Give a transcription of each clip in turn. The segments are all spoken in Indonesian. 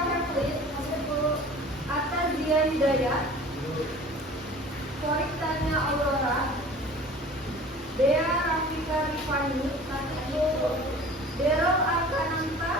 Heplit, Atazia Hidayat, Koritanya Aurora, Dea Rafika Rifani, Daryl Arkananta.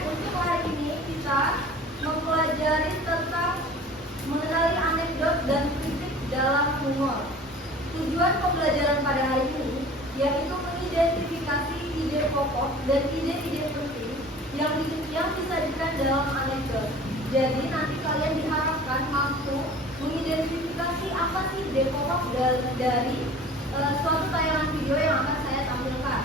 Untuk hari ini kita mempelajari tentang mengenali anekdot dan kritik dalam humor. Tujuan pembelajaran pada hari ini yaitu mengidentifikasi ide pokok dan ide-ide penting yang disajikan dalam anekdot. Jadi nanti kalian diharapkan mampu mengidentifikasi apa sih ide pokok dari suatu tayangan video yang akan saya tampilkan.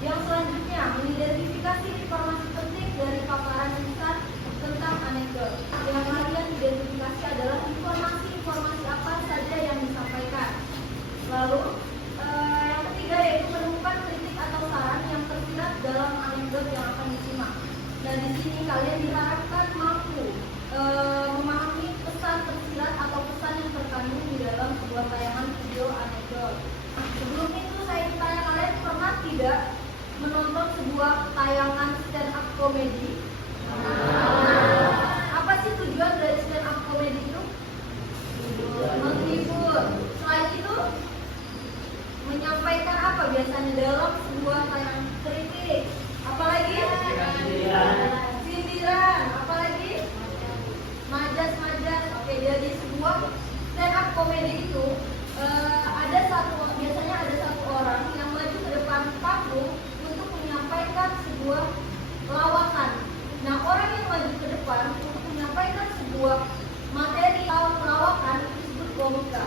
Yang selanjutnya, mengidentifikasi informasi penting dari paparan besar tentang anekdot. Yang kalian identifikasi adalah informasi-informasi apa saja yang disampaikan. Lalu, yang ketiga yaitu menemukan kritik atau saran yang tersirat dalam anekdot yang akan disimak. Dan di sini kalian diharapkan mampu memahami pesan tersirat atau pesan yang terkandung di dalam sebuah tayangan video anekdot. Sebelum itu saya ingin tanya, kalian pernah tidak menonton sebuah tayangan stand up comedy? Apa sih tujuan dari stand up comedy itu? Menghibur. Selain itu, menyampaikan apa biasanya dalam sebuah tayangan? Kritik. Apalagi? Sindiran. Apalagi? Majas-majas. Oke, jadi sebuah stand up comedy itu biasanya ada satu orang yang maju ke depan panggung untuk menyampaikan sebuah lawakan. Nah, orang yang maju ke depan untuk menyampaikan sebuah materi atau lawakan itu disebut komika.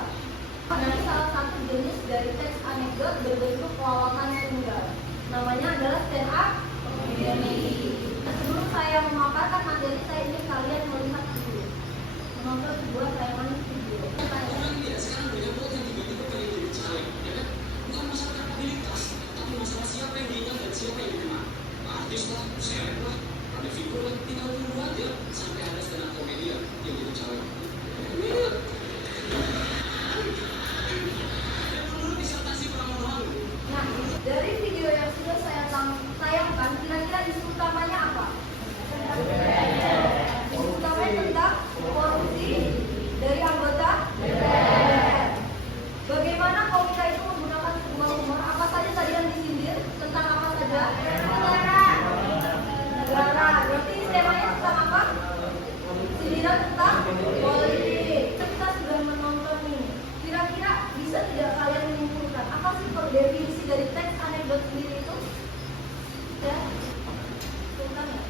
Nah, salah satu jenis dari teks anekdot berbentuk lawakan tunggal. Namanya adalah stand up comedy. Nah, sebelum saya memaparkan materi, saya ingin kalian melihat dulu, menonton sebuah tayangan video. Orang dia sekarang banyak banget yang tiba-tiba pengen jadi caleg, ya kan? Bukan masalah kapabilitas, tapi masalah siapa yang diingat dan siapa yang dikenal. Artis lah, seleb lah, ada figur lah, tinggal tunggu aja sampai ada stand up komedian yang jadi caleg. Dan dulu disertasi pengalaman. Nah, dari video yang sudah saya tayangkan, kira-kira isu utamanya apa? Isu utamanya tentang korupsi dari anggota DPR. Bagaimana komika itu menggunakan sebuah humor? Apa saja tadi yang disindir? Tentang apa saja? Negara. Berarti temanya tentang apa? Sindiran tentang politik. Kita sudah menonton ini. Kira-kira bisa tidak kalian menyimpulkan apa sih definisi dari teks anekdot sendiri itu? Ya, tentang ya.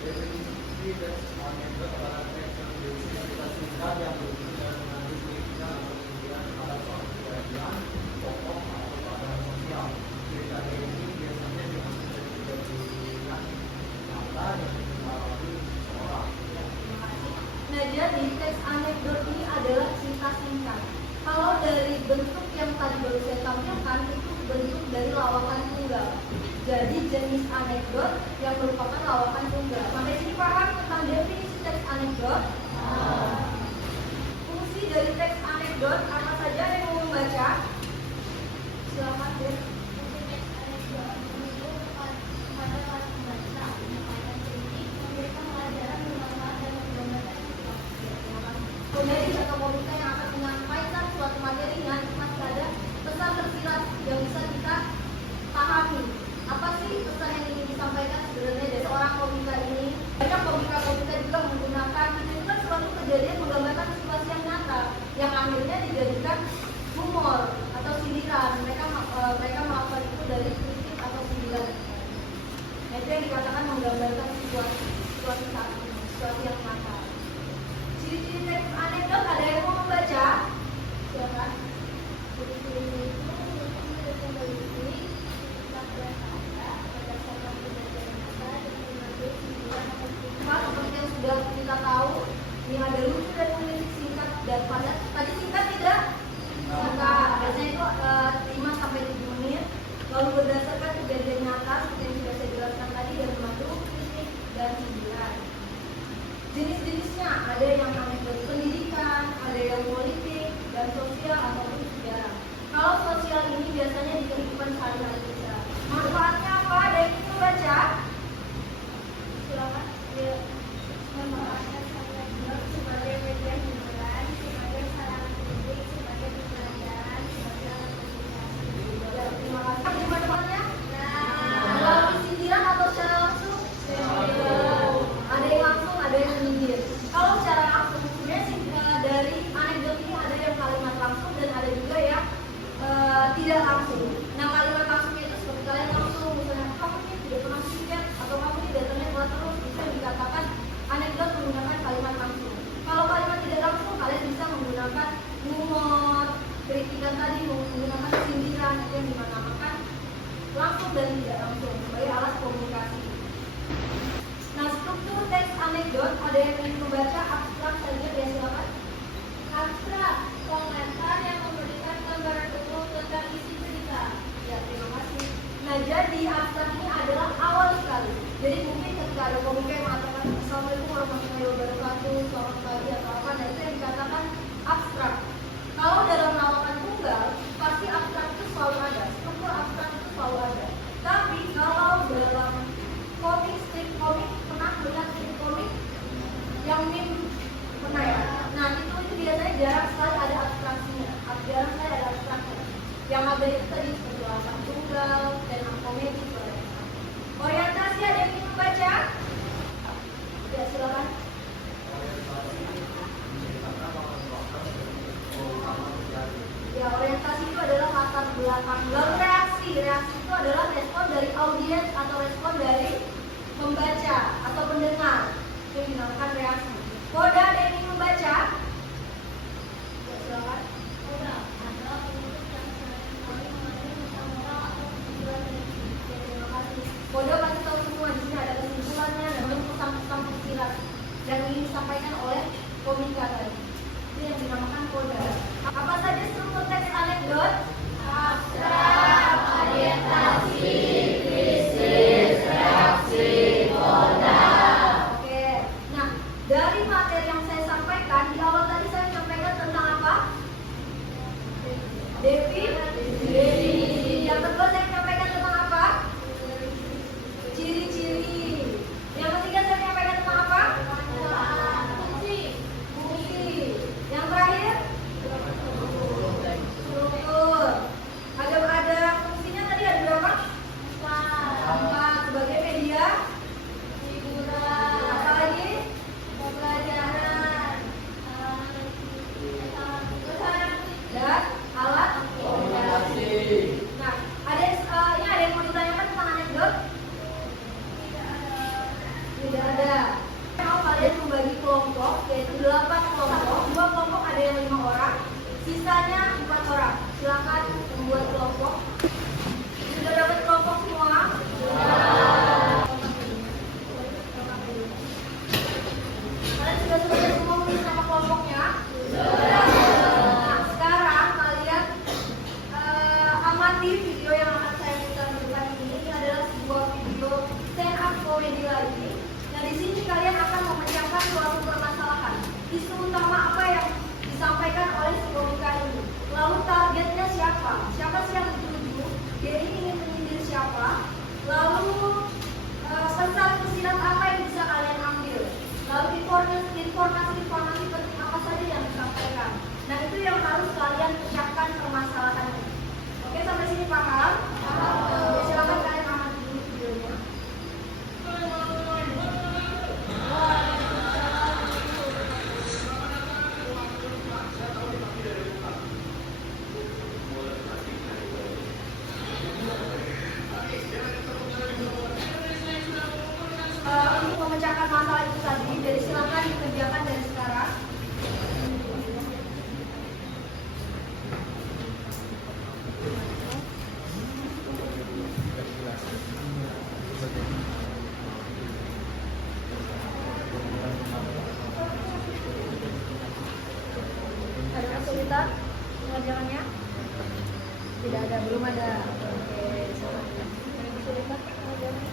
Definisi teks anekdot adalah teks yang berisi cerita singkat yang berbicara mengandung cerita atau kemudian pada suatu kejadian tokoh atau keadaan sosial. Cerita ini biasanya dimaksud dari kejadian nyata yang dialami seseorang. Nah, jadi teks anekdot ini adalah cerita singkat. Kalau dari bentuk yang tadi baru saya tampilkan, itu bentuk dari lawakan tunggal. Jadi jenis anekdot yang merupakan lawakan tunggal. Sampai sini paham tentang definisi teks anekdot? Fungsi dari teks anekdot apa saja yang mau membaca? Silakan deh. Teks anekdot itu kepada para pembaca menyampaikan kritik, memberikan pelajaran, manfaat dan menggambarkan situasi. Komedi atau komika yang akan menyampaikan suatu materinya pasti ada pesan tersirat yang bisa kita pahami. Apa sih pesan yang ingin disampaikan sebenarnya dari seorang komika ini? Banyak komika-komika juga menggunakan menunjukkan suatu kejadian, menggambarkan situasi yang nyata yang akhirnya dijadikan humor atau sindiran. Mereka melakukan itu dari kritik atau sindiran. Nah, itu yang dikatakan menggambarkan situasi saat ini, situasi yang nyata. Ciri-ciri teks anekdot, ada yang mau membaca? Silakan. Ciri-ciri itu menunjukkan berisi sifat berkata berdasarkan kejadian nyata dan berbagai sindiran atau kritik. Seperti yang sudah kita tahu, ini ada lucu dan unik, singkat dan padat. Tadi singkat tidak? Singkat. Biasanya itu 5 sampai 7 menit. Lalu berdasarkan kejadian nyata seperti yang sudah saya jelaskan tadi dan mengandung kritik dan sindiran. Jenis-jenisnya ada yang anekdot pendidikan, ada yang politik dan sosial ataupun sejarah. Kalau sosial ini biasanya di kehidupan sehari-hari kita. Manfaatnya apa? Ada yang ingin membaca? Silakan. anekdot, ada yang ingin membaca abstrak saja, ya silakan. Abstrak, komentar yang memberikan gambaran umum tentang isi cerita. Ya, terima kasih. Nah, jadi abstrak ini adalah awal sekali. Jadi mungkin ketika ada komika yang mengatakan Assalamualaikum warahmatullahi wabarakatuh, selamat pagi atau apa, dan itu yang dikatakan abstrak. Kalau dalam lawakan tunggal, pasti abstrak itu selalu ada, struktur abstrak itu selalu ada. Tapi kalau dalam komik, strip komik, pernah melihat strip komik yang meme, pernah ya? Nah, itu biasanya jarang sekali ada abstraksinya, jarang sekali ada abstraknya. Yang ada itu tadi seperti lawakan tunggal dan komedi. Orientasi ada yang ingin membaca? Ya, silakan. Ya, orientasi itu adalah latar belakang. Lalu reaksi itu adalah respon dari audiens atau respon dari pembaca atau pendengar. Itu dinamakan reaksi. Koda ada yang ingin membaca? Ya, silakan. Koda adalah penutup yang seringkali mengandung pesan moral atau kesimpulan dari cerita. Terima kasih. Koda pasti tahu semua, di sini ada kesimpulannya dan pesan-pesan tersirat yang ingin disampaikan oleh komika tadi. Itu yang dinamakan koda. Apa saja struktur teks anekdot? Abstrak, orientasi, krisis, reaksi, koda. Oke. Nah, dari materi yang saya sampaikan di awal tadi saya sampaikan tentang apa? Definisi. Yang kedua saya sampaikan tentang apa? Ciri-ciri. Yang ketiga saya sampaikan tentang apa? Fungsi. Yang terakhir? Struktur. Ada fungsinya tadi ada berapa? 4. Sebagai media. Hiburan. Apa lagi? Pembelajaran. Dan alat. Komunikasi. Nah, ini ada yang mau ditanyakan tentang anekdot? Tidak ada. Mau kalian membagi kelompok, yaitu 8 kelompok. 2 kelompok ada yang 5 orang, sisanya 4 orang. Silakan membuat kelompok. Sudah dapat kelompok semua? Kalian sudah selesai semua menulis nama kelompoknya? Nah, sekarang kalian amati video yang akan saya putar depan ini. Ini adalah sebuah video stand up comedy lagi. Nah, di sini kalian akan memecahkan suatu permasalahan. Isu utama apa yang disampaikan oleh si komika ini? Lalu targetnya siapa? Siapa sih yang dituju? Dia ini ingin menyindir siapa? Lalu pesan tersirat apa yang bisa kalian ambil? Lalu informasi penting apa saja yang disampaikan? Nah, itu yang harus kalian pecahkan permasalahannya. Oke, sampai sini paham? Oke, silakan kalian amati dulu videonya. Untuk memecahkan masalah itu tadi, jadi silakan dikerjakan dari sekarang. Ada kesulitan mengerjakannya? Tidak ada, belum ada. Oke, silakan. Ada kesulitan mengerjakannya?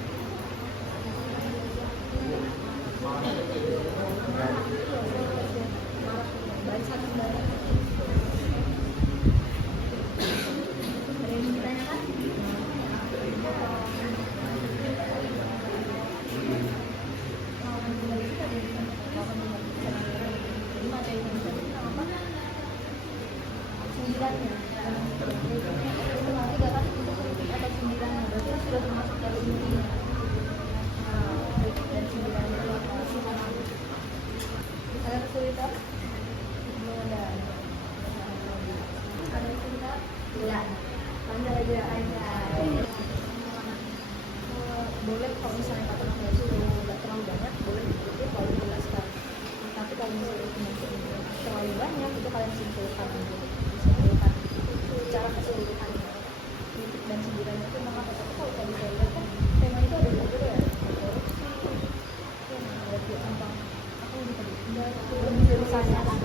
Baik, satu dari. Ada yang ditanyakan? Sembilannya. Itu nanti gak kan ada 9, berarti sudah termasuk dari kepada